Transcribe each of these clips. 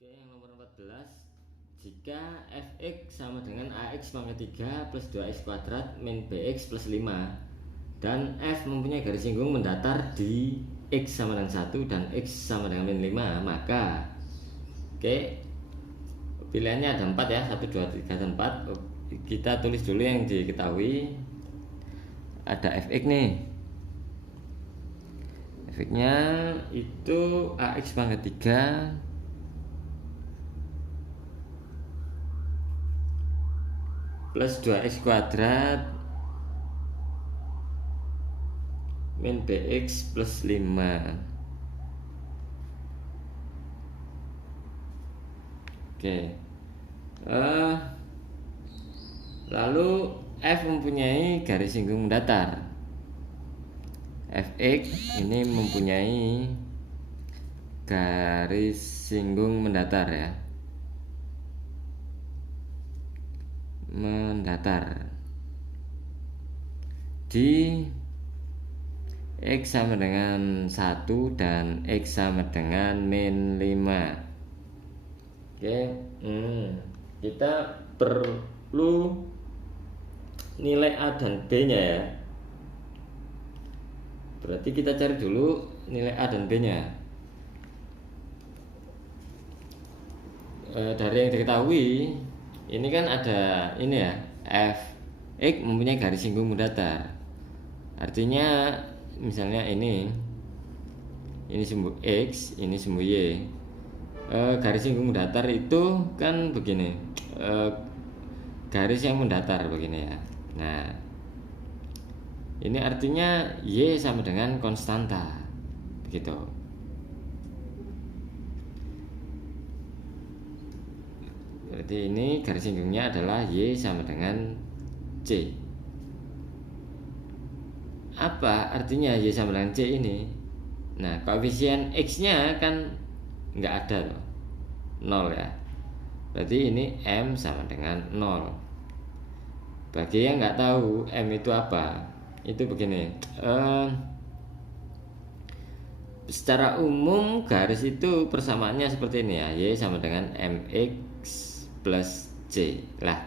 Oke, yang nomor 14, jika fx sama dengan ax pangkat 3 plus 2x kuadrat min bx plus 5 dan f mempunyai garis singgung mendatar di x sama dengan 1 dan x sama dengan min 5, maka oke, pilihannya ada 4 ya, 1, 2, 3, dan 4. Kita tulis dulu yang diketahui. Ada fx nih, fx-nya itu ax pangkat 3 plus 2x kuadrat min bx plus 5. Oke, lalu f mempunyai garis singgung mendatar. Fx ini mempunyai garis singgung mendatar ya, mendatar di x sama dengan 1 dan x sama dengan min 5. Oke, kita perlu nilai A dan B nya ya. Berarti kita cari dulu nilai A dan B nya. Dari yang diketahui ini kan ada ini ya, fx mempunyai garis singgung mendatar. Artinya misalnya ini sumbu x, ini sumbu y. Garis singgung mendatar itu kan begini, garis yang mendatar begini ya. Nah, ini artinya y sama dengan konstanta, begitu. Berarti ini garis singgungnya adalah y sama dengan c. Apa artinya y sama dengan c ini? Nah, koefisien x-nya kan nggak ada loh, 0 ya. Berarti ini m sama dengan 0. Bagi yang nggak tahu m itu apa, itu begini. Secara umum garis itu persamaannya seperti ini ya, y sama dengan mx plus c. Lah,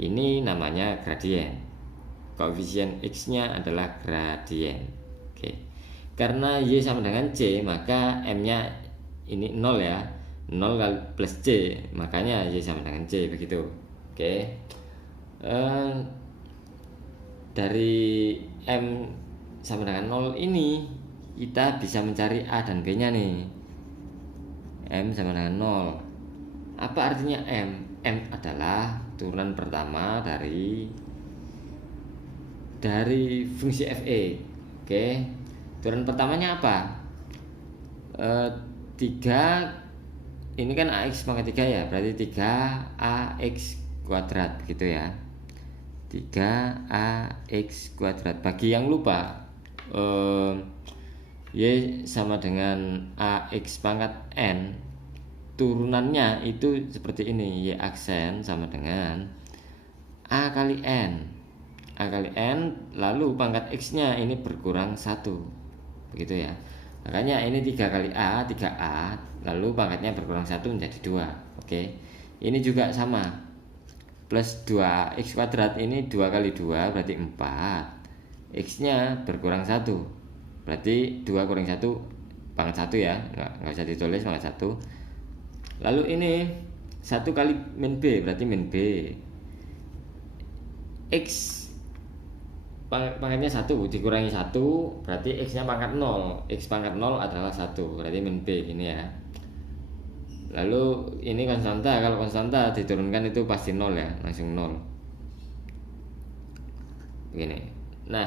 ini namanya gradien. Koefisien x-nya adalah gradien. Oke. Karena y sama dengan c, maka m-nya ini 0 ya. 0 kali plus c, makanya y sama dengan c, begitu. Oke. Dari m sama dengan 0 ini kita bisa mencari a dan b nya nih. M sama dengan 0. Apa artinya m? M adalah turunan pertama dari fungsi f(x). Oke, turunan pertamanya apa? 3, ini kan ax pangkat 3 ya, berarti 3ax kuadrat gitu ya. 3ax kuadrat. Bagi yang lupa, y sama dengan ax pangkat n, turunannya itu seperti ini, y aksen sama dengan a kali n, lalu pangkat x nya ini berkurang 1, begitu ya. Makanya ini 3 kali a, 3a, lalu pangkatnya berkurang 1 menjadi 2. Oke, ini juga sama, plus 2x kuadrat, ini 2 kali 2 berarti 4, x nya berkurang 1, berarti 2 kurang 1 pangkat 1 ya, nggak usah ditulis pangkat 1. Lalu ini 1 kali min b berarti min b. X pangkatnya 1 dikurangi 1 berarti x nya pangkat 0. X pangkat 0 adalah 1, berarti min b ini ya. Lalu ini konstanta, kalau konstanta diturunkan itu pasti 0 ya, langsung 0 begini. Nah,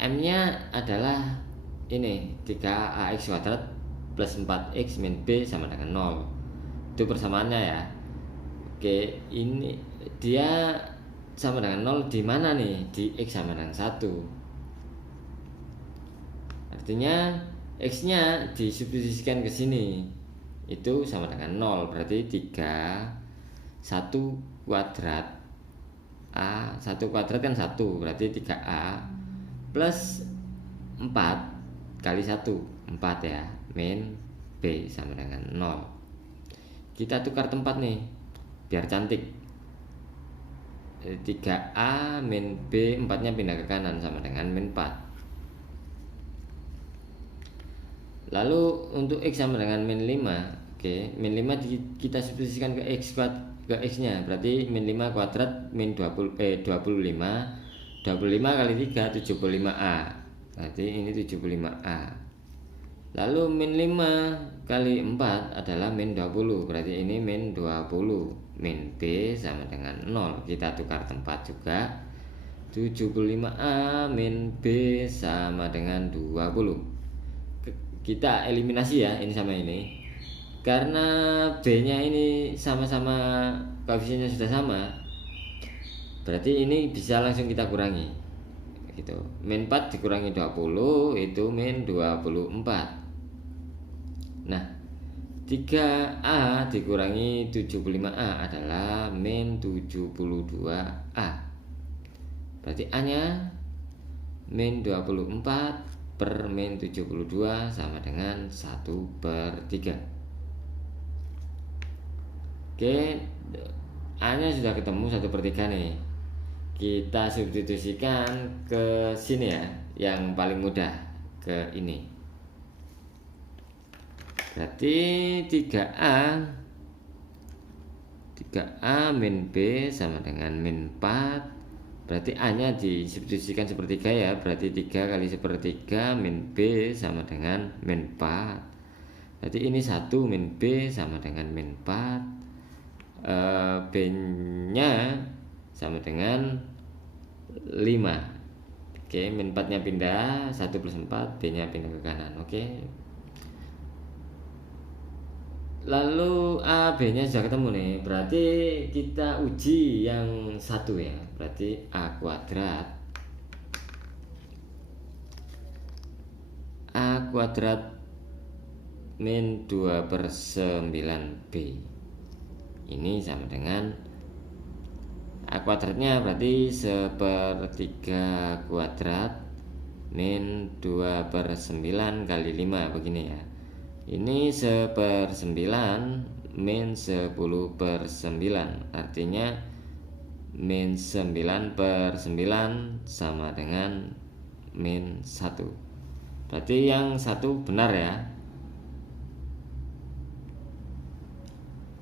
m nya adalah ini 3ax kuadrat plus 4x min b sama dengan 0. Itu persamaannya ya. Oke, ini dia sama dengan 0 di mana nih? Di x sama dengan 1. Artinya x nya disubstitusikan ke sini, itu sama dengan 0. Berarti 1 kuadrat a, 1 kuadrat kan 1, berarti 3a plus 4 kali 1, 4 ya, min B sama dengan 0. Kita tukar tempat nih biar cantik. 3A min B, 4 nya pindah ke kanan sama dengan min 4. Lalu untuk X sama dengan min 5. Oke, min 5 kita substitusikan ke X nya, berarti min 5 kuadrat min 25 kali 3 75A, berarti ini 75A. Lalu min 5 kali 4 adalah min 20, berarti ini min 20. Min B sama dengan 0, kita tukar tempat juga. 75A min B sama dengan 20. Kita eliminasi ya, ini sama ini. Karena B nya ini sama-sama koefisiennya sudah sama, berarti ini bisa langsung kita kurangi gitu. Min 4 dikurangi 20 itu min 24. Nah, 3A dikurangi 75A adalah min 72A. Berarti A nya min 24 per min 72 sama dengan 1/3. Oke, A nya sudah ketemu 1/3 nih. Kita substitusikan ke sini ya, yang paling mudah, ke ini. Berarti 3A min B sama dengan min 4. Berarti A nya disubstitusikan 1/3 ya, berarti 3 kali 1/3 min B sama dengan min 4. Berarti ini 1 min B sama dengan min 4. B nya sama dengan 5. Oke, min 4 nya pindah, 1 plus 4, B nya pindah ke kanan. Oke, lalu A, B nya sudah ketemu nih, berarti kita uji yang satu ya, berarti A kuadrat min 2/9B ini sama dengan A kuadratnya, berarti 1/3 kuadrat min 2/9 kali 5 begini ya. Ini 1/9 min 10/9, artinya min 9/9 sama dengan min 1. Berarti yang satu benar ya.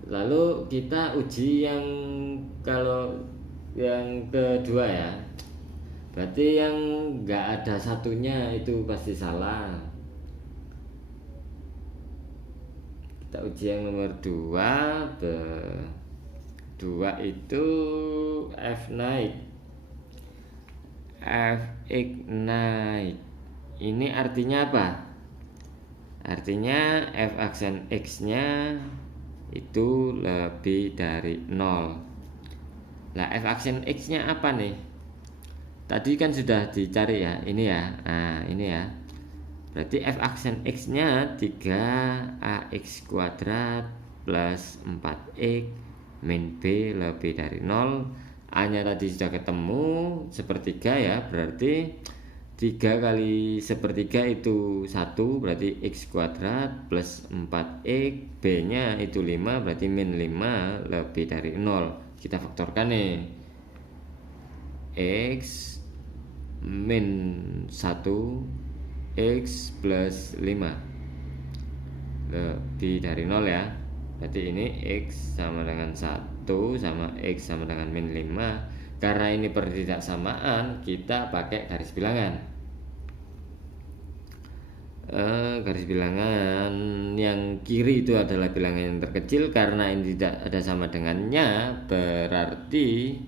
Lalu kita uji yang kalau yang kedua ya. Berarti yang nggak ada satunya itu pasti salah. Kita uji yang nomor 2. 2 itu F naik, Fx naik. Ini artinya apa? Artinya f aksen x nya itu lebih dari 0. Nah, f aksen x nya apa nih? Tadi kan sudah dicari ya, ini ya. Nah, ini ya. Berarti f aksen x nya 3ax kuadrat plus 4x min b lebih dari 0. A nya tadi sudah ketemu 1/3 ya, berarti 3 kali 1/3 itu 1, berarti x kuadrat plus 4x, b nya itu 5, berarti min 5 lebih dari 0. Kita faktorkan nih, x min 1, x plus 5 lebih dari 0 ya. Berarti ini x sama dengan 1 sama x sama dengan min 5. Karena ini pertidaksamaan, kita pakai garis bilangan. Garis bilangan yang kiri itu adalah bilangan yang terkecil. Karena ini tidak ada sama dengannya, berarti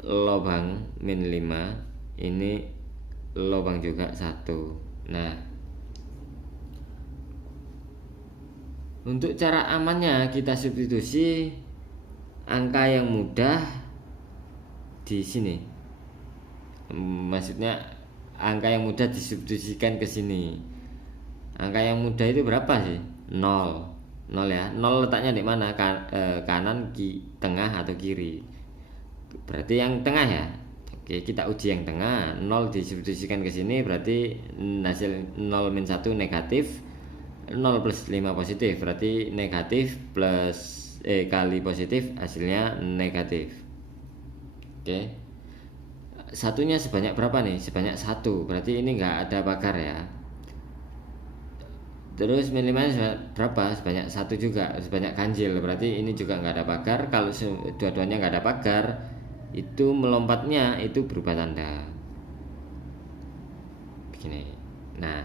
lubang min 5 ini lubang juga 1. Nah, untuk cara amannya kita substitusi angka yang mudah di sini. Maksudnya angka yang mudah disubstitusikan ke sini. Angka yang mudah itu berapa sih? 0. 0 ya. 0 letaknya di mana? Kanan, tengah atau kiri? Berarti yang tengah ya. Oke, kita uji yang tengah. 0 disubstitusikan ke sini, berarti hasil 0 min 1 negatif. 0 plus 5 positif, berarti negatif plus kali positif hasilnya negatif. Oke, satunya sebanyak berapa nih? Sebanyak 1, berarti ini nggak ada pagar ya. Terus min 5 berapa? Sebanyak 1 juga, sebanyak ganjil, berarti ini juga nggak ada pagar. Kalau dua-duanya nggak ada pagar, itu melompatnya itu berubah tanda begini. Nah,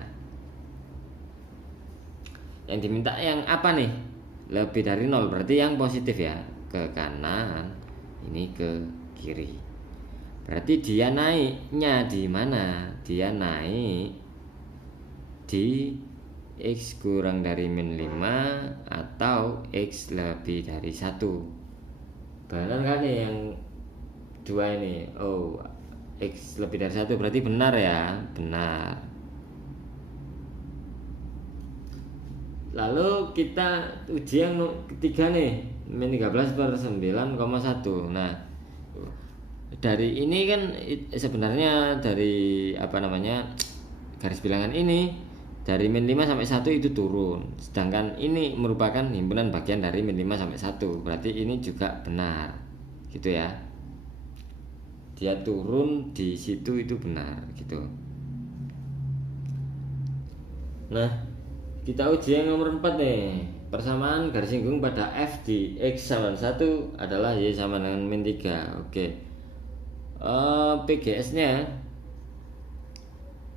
yang diminta yang apa nih? Lebih dari 0, berarti yang positif ya, ke kanan, ini ke kiri. Berarti dia naiknya di mana? Dia naik di X kurang dari min 5 atau X lebih dari 1. Benar kan nih yang dua ini? Oh, X lebih dari 1 berarti benar ya? Benar. Lalu kita uji yang ketiga nih, min 13 per 9,1. Nah, dari ini kan sebenarnya dari apa namanya, garis bilangan ini dari min 5 sampai 1 itu turun, sedangkan ini merupakan himpunan bagian dari min 5 sampai 1, berarti ini juga benar gitu ya, dia turun di situ itu benar gitu. Nah, kita uji yang nomor 4 nih. Persamaan garis singgung pada F di X sama 1 adalah Y sama dengan min 3. Oke.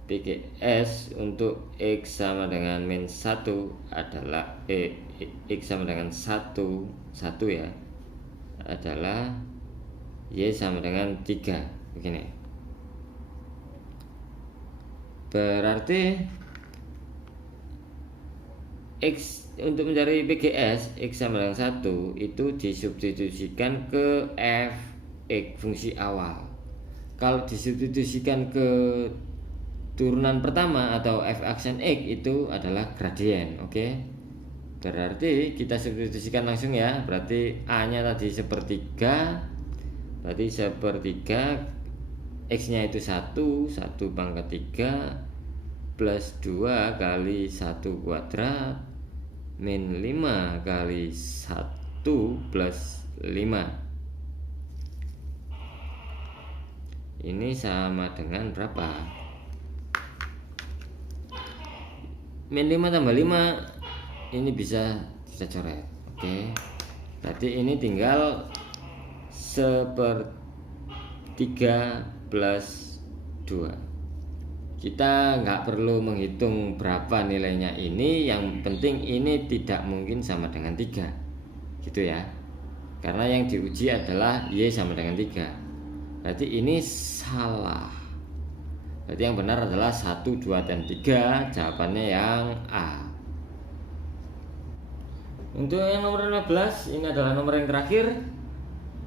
PGS untuk X sama dengan min 1 adalah X sama dengan 1 ya, adalah Y sama dengan 3. Begini. Berarti X untuk mencari PGS X sama dengan 1 itu disubstitusikan ke F X fungsi awal. Kalau disubstitusikan ke turunan pertama atau F aksen X itu adalah gradien. Oke. Berarti kita substitusikan langsung ya. Berarti A nya tadi sepertiga, berarti sepertiga X nya itu 1 pangkat 3 plus 2 kali 1 kuadrat min 5 kali 1 plus 5. Ini sama dengan berapa? Min 5 tambah 5 ini bisa coret. Oke. Berarti ini tinggal sepertiga plus 2. Kita nggak perlu menghitung berapa nilainya ini, yang penting ini tidak mungkin sama dengan 3 gitu ya, karena yang diuji adalah Y sama dengan 3. Berarti ini salah, berarti yang benar adalah 1, 2, dan 3. Jawabannya yang A. Untuk yang nomor 15, ini adalah nomor yang terakhir.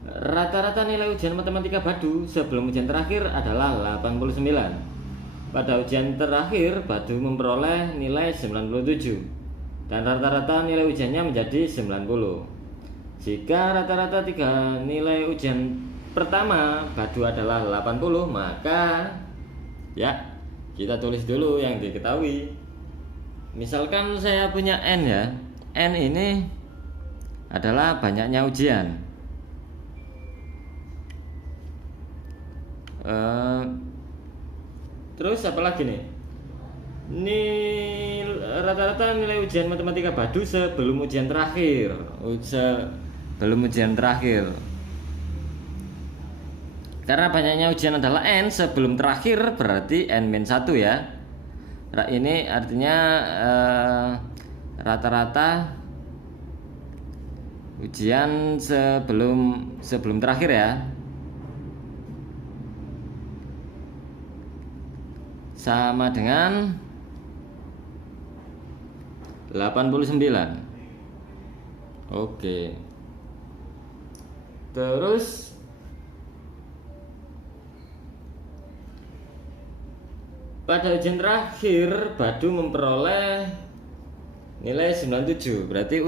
Rata-rata nilai ujian matematika Badu sebelum ujian terakhir adalah 89. Pada ujian terakhir, Badu memperoleh nilai 97 dan rata-rata nilai ujiannya menjadi 90. Jika rata-rata 3 nilai ujian pertama Badu adalah 80, maka ya kita tulis dulu yang diketahui. Misalkan saya punya N ya, N ini adalah banyaknya ujian. Terus apa lagi nih? Ini rata-rata nilai ujian matematika Badu sebelum ujian terakhir. Sebelum ujian terakhir. Karena banyaknya ujian adalah N sebelum terakhir, berarti N-1 ya. Ini artinya rata-rata ujian sebelum terakhir ya. Sama dengan 89. Oke. Terus pada ujian terakhir Badu memperoleh nilai 97. Berarti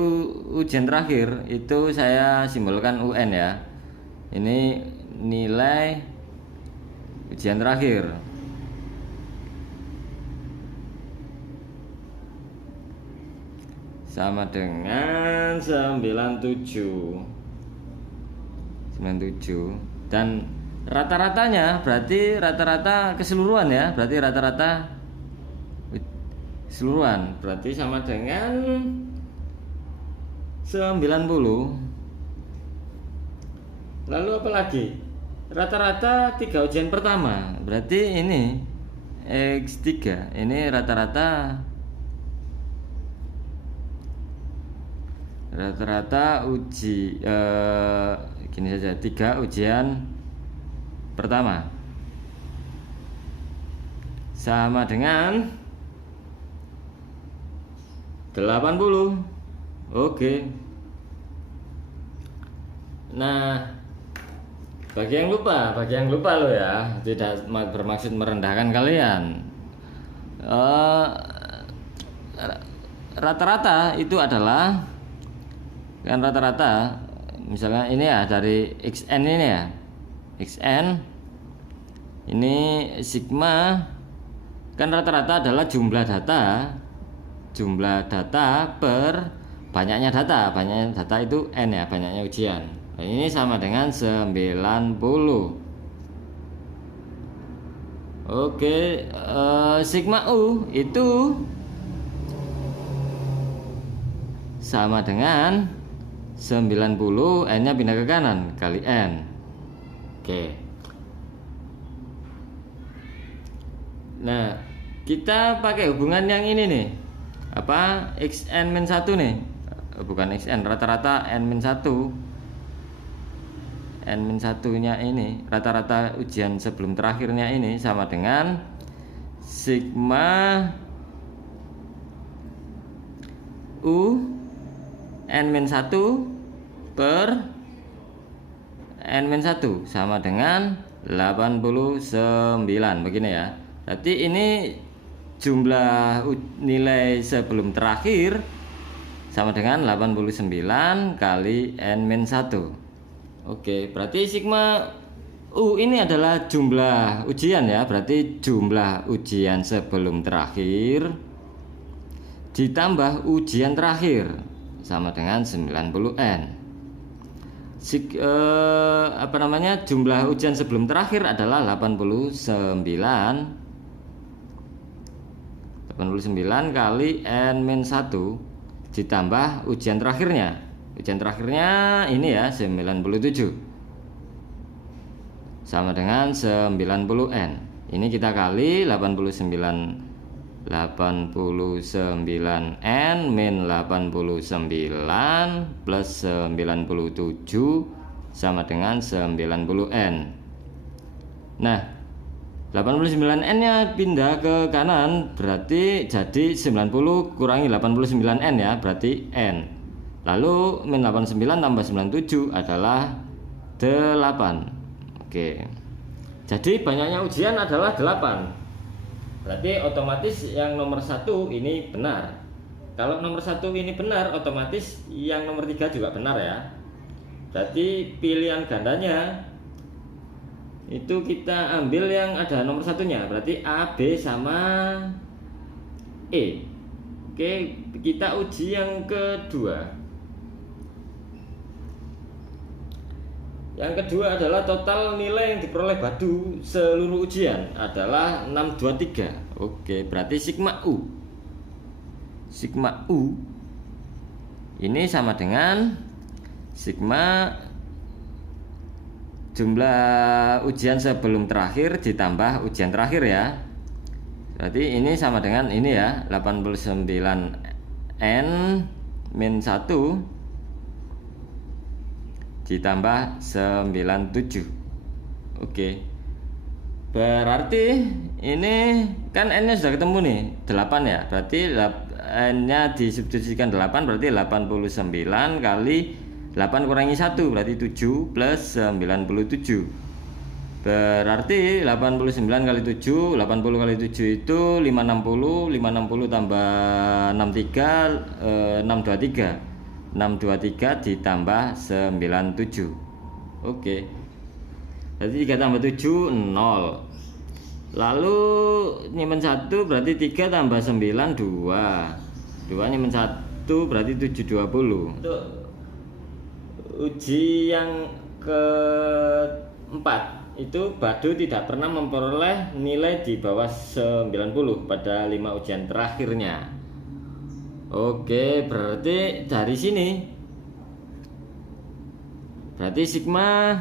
ujian terakhir itu saya simbolkan UN ya. Ini nilai ujian terakhir. sama dengan 97. Dan rata-ratanya berarti rata-rata keseluruhan ya, berarti rata-rata keseluruhan berarti sama dengan 90. Lalu apa lagi? Rata-rata 3 ujian pertama, berarti ini X3, ini rata-rata gini saja, 3 ujian pertama sama dengan 80. Oke. Nah, bagi yang lupa lo ya, tidak bermaksud merendahkan kalian. Rata-rata itu adalah kan rata-rata, misalnya ini ya dari XN ini ya, XN ini sigma kan rata-rata adalah jumlah data per banyaknya data itu N ya, banyaknya ujian. Nah, ini sama dengan 90. Oke, sigma U itu sama dengan 90, N nya pindah ke kanan kali N. Oke. Nah, kita pakai hubungan yang ini nih, apa, XN-1 nih, bukan XN, rata-rata N-1 nya ini, rata-rata ujian sebelum terakhirnya ini sama dengan sigma U N-1 per N-1 sama dengan 89, begini ya. Berarti ini jumlah nilai sebelum terakhir sama dengan 89 kali N-1. Oke, berarti sigma U ini adalah jumlah ujian ya, berarti jumlah ujian sebelum terakhir ditambah ujian terakhir sama dengan 90N. Jumlah ujian sebelum terakhir adalah 89 kali N-1 ditambah ujian terakhirnya. Ujian terakhirnya ini ya 97 sama dengan 90N. Ini kita kali 89 N min 89 plus 97 sama dengan 90N. Nah, 89N nya pindah ke kanan, berarti jadi 90 kurangi 89N ya, berarti N. Lalu min 89 tambah 97 adalah 8. Oke. Jadi banyaknya ujian adalah 8. Berarti otomatis yang nomor 1 ini benar. Kalau nomor 1 ini benar, otomatis yang nomor 3 juga benar ya. Berarti pilihan gandanya itu kita ambil yang ada nomor satunya, berarti A, B sama E. Oke, kita uji yang kedua. Yang kedua adalah total nilai yang diperoleh Badu seluruh ujian adalah 623. Oke, berarti sigma U ini sama dengan sigma jumlah ujian sebelum terakhir ditambah ujian terakhir ya. Berarti ini sama dengan ini ya, 89 N min 1 ditambah 97. Oke. Berarti ini kan N nya sudah ketemu nih 8 ya. Berarti N nya disubstitusikan 8, berarti 89 kali 8 kurangi 1 berarti 7 plus 97. Berarti 89 kali 7, 80 kali 7 itu 560, 560 tambah 63 623. 623 ditambah 97. Oke. Berarti 3 tambah 7 0. Lalu nyimen 1 berarti 3 tambah 9 2. 2 nyimen 1 berarti 720. Untuk uji yang keempat itu Badu tidak pernah memperoleh nilai di bawah 90 pada 5 ujian terakhirnya. Oke, berarti dari sini berarti sigma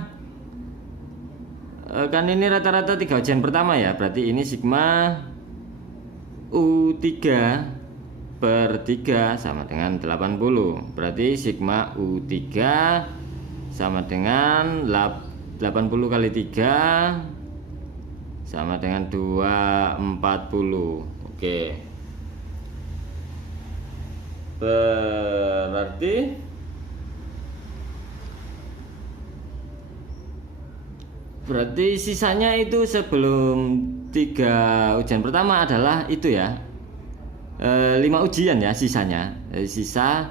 kan ini rata-rata 3 ujian pertama ya, berarti ini sigma U3 per 3 sama dengan 80. Berarti sigma U3 sama dengan 80 kali 3 sama dengan 240. Oke. Berarti sisanya itu sebelum 3 ujian pertama adalah itu ya, 5 ujian ya sisanya. Sisa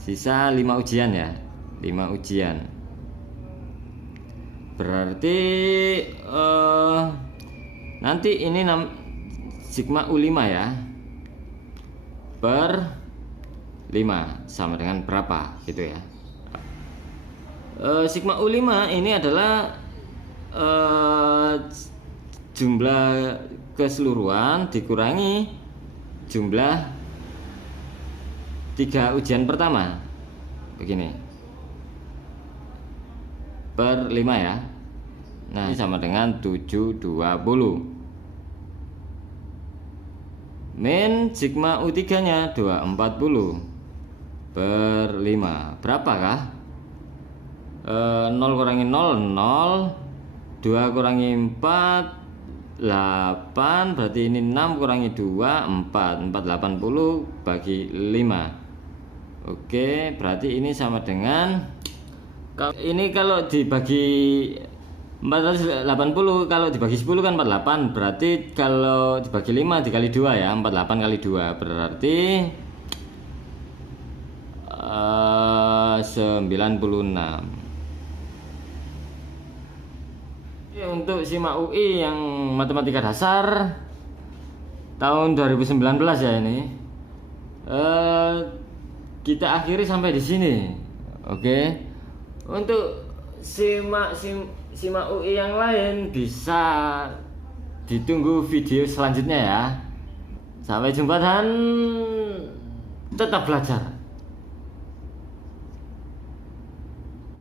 5 ujian ya, 5 ujian. Berarti nanti ini sigma U5 ya per 5 sama dengan berapa gitu ya. Sigma U5 ini adalah jumlah keseluruhan dikurangi jumlah 3 ujian pertama, begini, per 5 ya. Nah, ini sama dengan 720. Min sigma U3 nya 240 per 5 berapakah? 0 kurangi 0 0, 2 kurangi 4 8, berarti ini 6 kurangi 2 4 80 bagi 5. Oke, berarti ini sama dengan, ini kalau dibagi 480, kalau dibagi 10 kan 48, berarti kalau dibagi 5 dikali 2 ya, 48 kali 2 berarti 96. Untuk SIMA UI yang matematika dasar tahun 2019 ya ini, kita akhiri sampai di sini. Oke. Untuk SIMA UI yang lain bisa ditunggu video selanjutnya ya. Sampai jumpa dan tetap belajar.